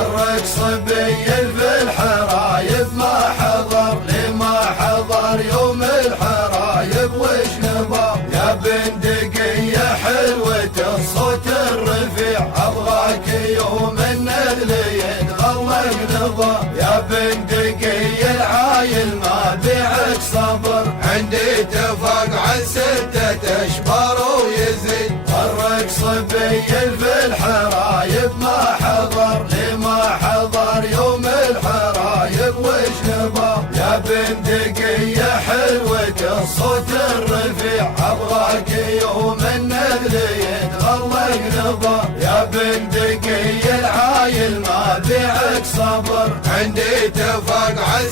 الرقص بيل في الحرايب ما حضر لما حضر يوم الحرايب وش نبى يا بندقية حلوة الصوت الرفيع أبغاك يوم النذل يتغلق نبى يا بندقية العايل ما بيعك صبر عندي تفاق عن 6 أشبار ويزيد الرقص بيل في الحرايب ما حضر لما حضر يوم الحرايب وش نبى يا بندقية حلوة الصوت الرفيع أبغاك يوم النذل يتغلق نبى يا بندقية العايل ما بيعك صبر عندي تفاق عن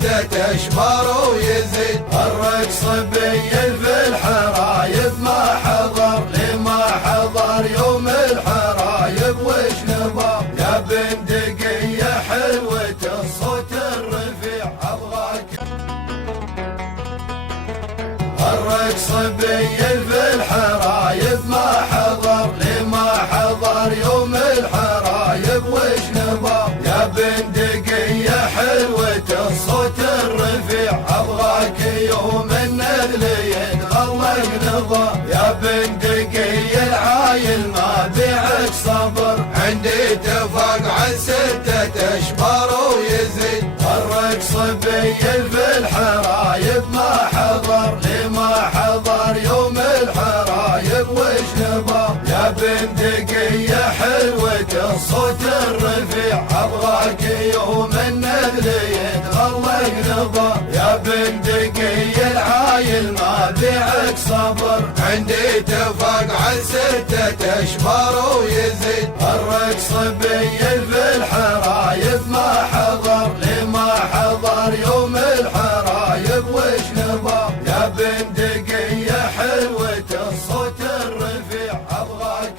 6 أشبار ويزيد الرقص بيل في الحرايب ما حضر لما حضر يوم الحرايب وش نبى يا بندقية حلوة الصوت الرفيع أبغاك الرقص بيل في الحرايب ما حضر لما حضر يوم الحرايب وش نبى يا بندقية حلوة الصوت الرفيع أبغاك يوم النذل يتغلق نبى يا بندقية العايل ما بيعك صبر عندي تفاق عن 6 أشبار ويزيد الرقص بيل في الحرايب ما حضر لما حضر يوم الحرايب وش نبى يا بندقية حلوة الصوت الرفيع أبغاك يوم النذل يتغلق نبى يا بندقية العايل ما بيعك صبر عندي تفاق عن 6 أشبار ويزيد الرقص بيل في الحرايب ما حضر لما حضر يوم الحرايب وش نبى يا بندقية حلوة الصوت الرفيع أبغاك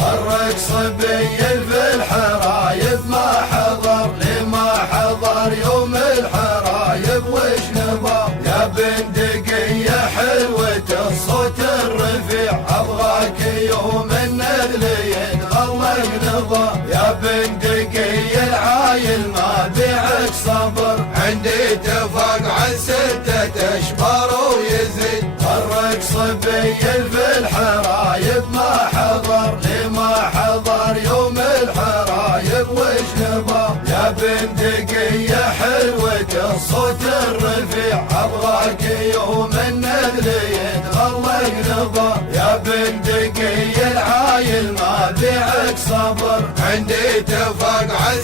الرقص بيل في الحرايب ما حضر لما حضر يوم الحرايب وش نبى يا بندقية حلوة الصوت الرفيع أبغاك يوم النذل يتغلق نبى يا بندقية العايل ما بيعك صبر عندي تفاق عن 6 أشبار ويزيد الرقص بيل في الحرايب ما حضر لما حضر يوم الحرايب وش نبى يا بندقية حلوة الصوت الرفيع أبغاك يوم النذل يتغلق نبى يا بندقية العايل ما بيعك صبر عندي تفاق عن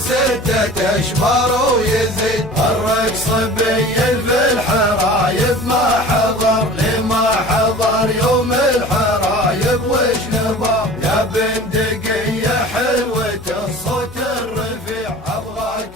6 أشبار ويزيد الرقص بيل في الحرايب ما حضر لما حضر يوم الحرايب وش نبى يا بندقية حلوة الصوت الرفيع أبغاك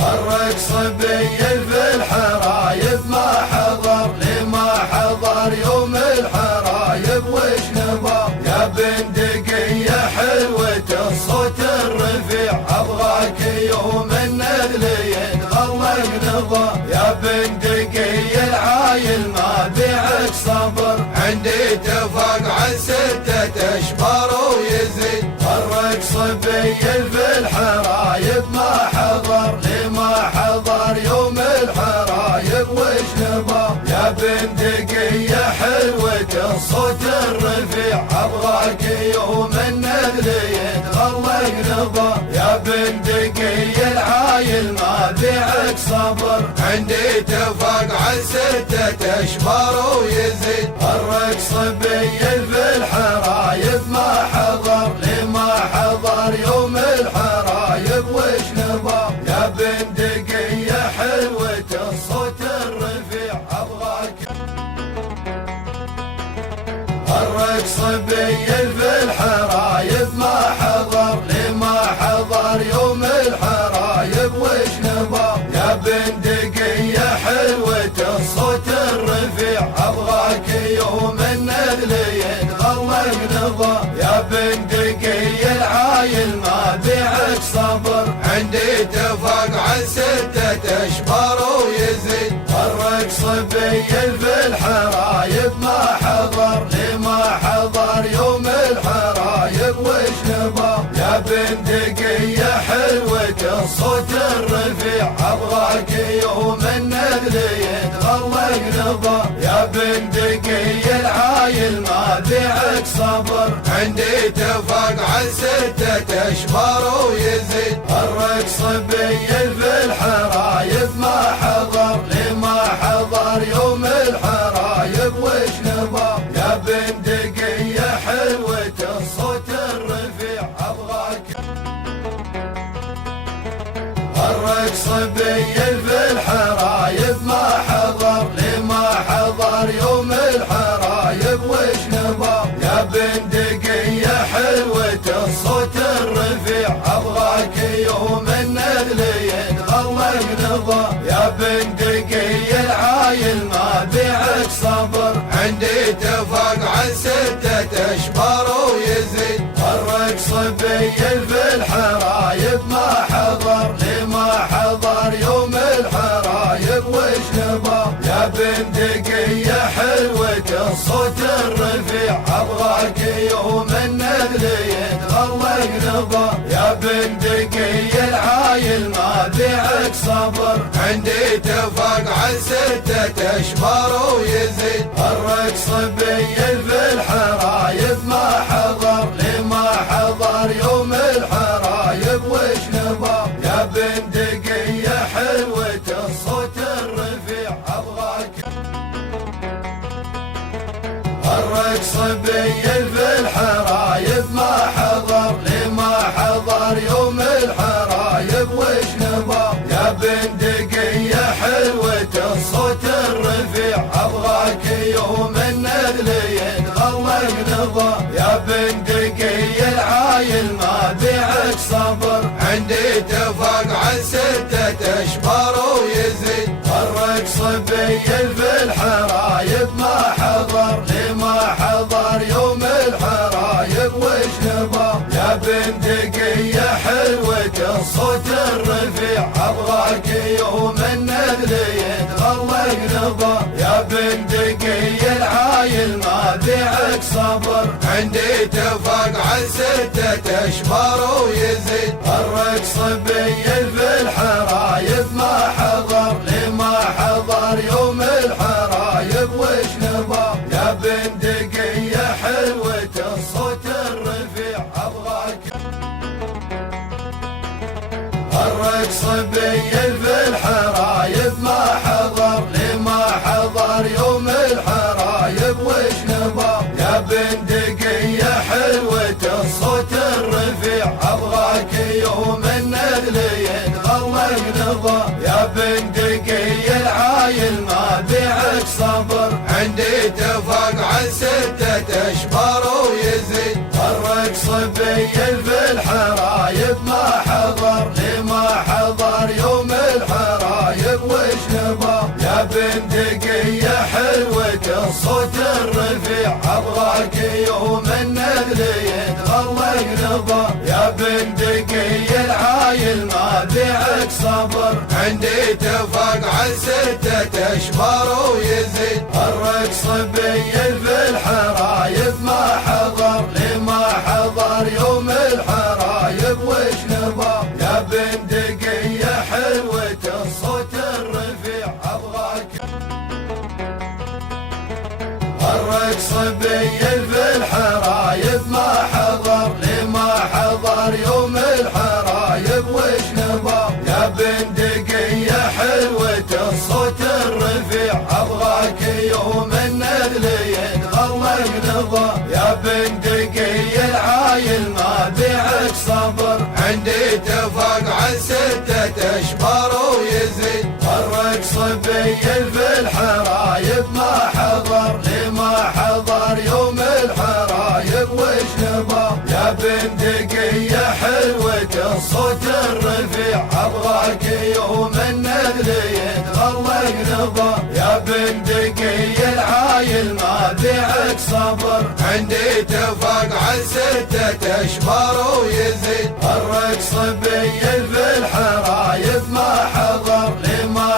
الرقص بيل في الحرايب ما حضر لما حضر يوم الحرايب وش نبى يا بندقية حلوة الصوت الرفيع أبغاك يوم النذل يتغلق نبى يا بندقية العايل ما بيعك صبر عندي تفاق عن 6 أشبار ويزيد الرقص بيل في الحرايب ما حضر لما حضر يوم الحرايب وش نبى يا بندقية حلوة الصوت الرفيع أبغاك يوم النذل يتغلق نبى يا بندقية العايل ما بيعك صبر عندي تفاق عن 6 أشبار ويزيد الرقص بيل في الحرايب ما حضر لما حضر يوم الحرايب وش نبى يا بندقية حلوة الصوت الرفيع أبغاك الرقص بيل في الحرايب ما حضر لما حضر يوم الحرايب وش نبى يا بندقية حلوة الصوت الرفيع أبغاك يوم النذل يتغلق نبى يا بندقية العايل ما بيعك صبر عندي تفاق عن 6 أشبار ويزيد الرقص بيل في الحرايب ما حضر لما حضر يوم بندقية حلوة الصوت الرفيع ابغاك يوم النذل يتغلق نظام يا بندقية العايل ما بيعك صبر عندي تفاق عن 6 اشبار ويزيد الرقص بيل في الحرايب ما حضر لما حضر يوم الحرايب وش نظام يا بندقية حلوة الصوت الرفيع ابغاك الرقص بيل في الحرايب ما حضر لما حضر يوم الحرايب وش نظام يا بندقية حلوة الصوت الرفيع ابغاك يوم النذل يتغلق نظام يا بندقية العايل ما بيعك صبر عندي تفاق عن 6 اشبار ويزيد الرقص بيل في الحرايب ما حضر لما حضر يوم الحرايب وش نظام يا بندقية حلوة الصوت الرفيع ابغاك يوم النذل يتغلق نظام يا بندقية العايل ما بيعك صبر عندي تفاق عن 6 اشبار ويزيد الرقص بيل في الحرايب ما حضر لما حضر يوم الحرايب وش نظام يا بندقية حلوة الصوت الرفيع ابغاك الرقص بيل في الحرايب ما حضر لما حضر يوم الحرايب وش نظام يا بندقية حلوة الصوت الرفيع ابغاك يوم النذل يتغلق نظام يا بندقية العايل ما بيعك صبر عندي تفاق عن 6 اشبار ويزيد الرقص بيل في الحرايب ما حضر لما حضر يوم الحرايب وش نظام يا بندقية حلوة الصوت الرفيع ابغاك يوم النذل يتغلق نظام يا بندقية العايل ما بيعك صبر عندي تفاق عن 6 اشبار ويزيد الرقص بيل في الحرايب ما حضر لما حضر يوم الحرايب وش نظام يا بندقية حلوة الصوت الرفيع ابغاك الرقص بيل في الحرايب ما حضر لما حضر يوم الحرايب وش نظام يا بندقية حلوة الصوت الرفيع ابغاك يوم النذل يتغلق نظام يا بندقية العايل ما بيعك صبر عندي تفاق عن 6 اشبار ويزيد الرقص بيل في الحرايب ما حضر لما حضر يوم الحرايب وش نظام يا بندقية حلوة الصوت الرفيع ابغاك يوم النذل يتغلق نظام يا بندقية العايل ما بيعك صبر عندي تفاق عن 6 اشبار ويزيد الرقص بيل في الحرايب ما حضر لما حضر يوم الحرايب وش نظام يا بندقية حلوة الصوت الرفيع ابغاك الرقص بيل في الحرايب ما حضر لما حضر يوم الحرايب وش نظام يا بندقية حلوة الصوت الرفيع ابغاك يوم النذل يتغلق نظام يا بندقية العايل ما بيعك صبر عندي تفاق عن 6 اشبار ويزيد الرقص بيل في الحرايب ما حضر لما حضر يوم الحرايب وش نظام يا بندقية حلوة الصوت الرفيع ابغاك يوم النذل يتغلق نظام يا بندقية العايل ما بيعك صبر عندي تفاق عن 6 اشبار ويزيد الرقص بيل في الحرايب ما حضر لما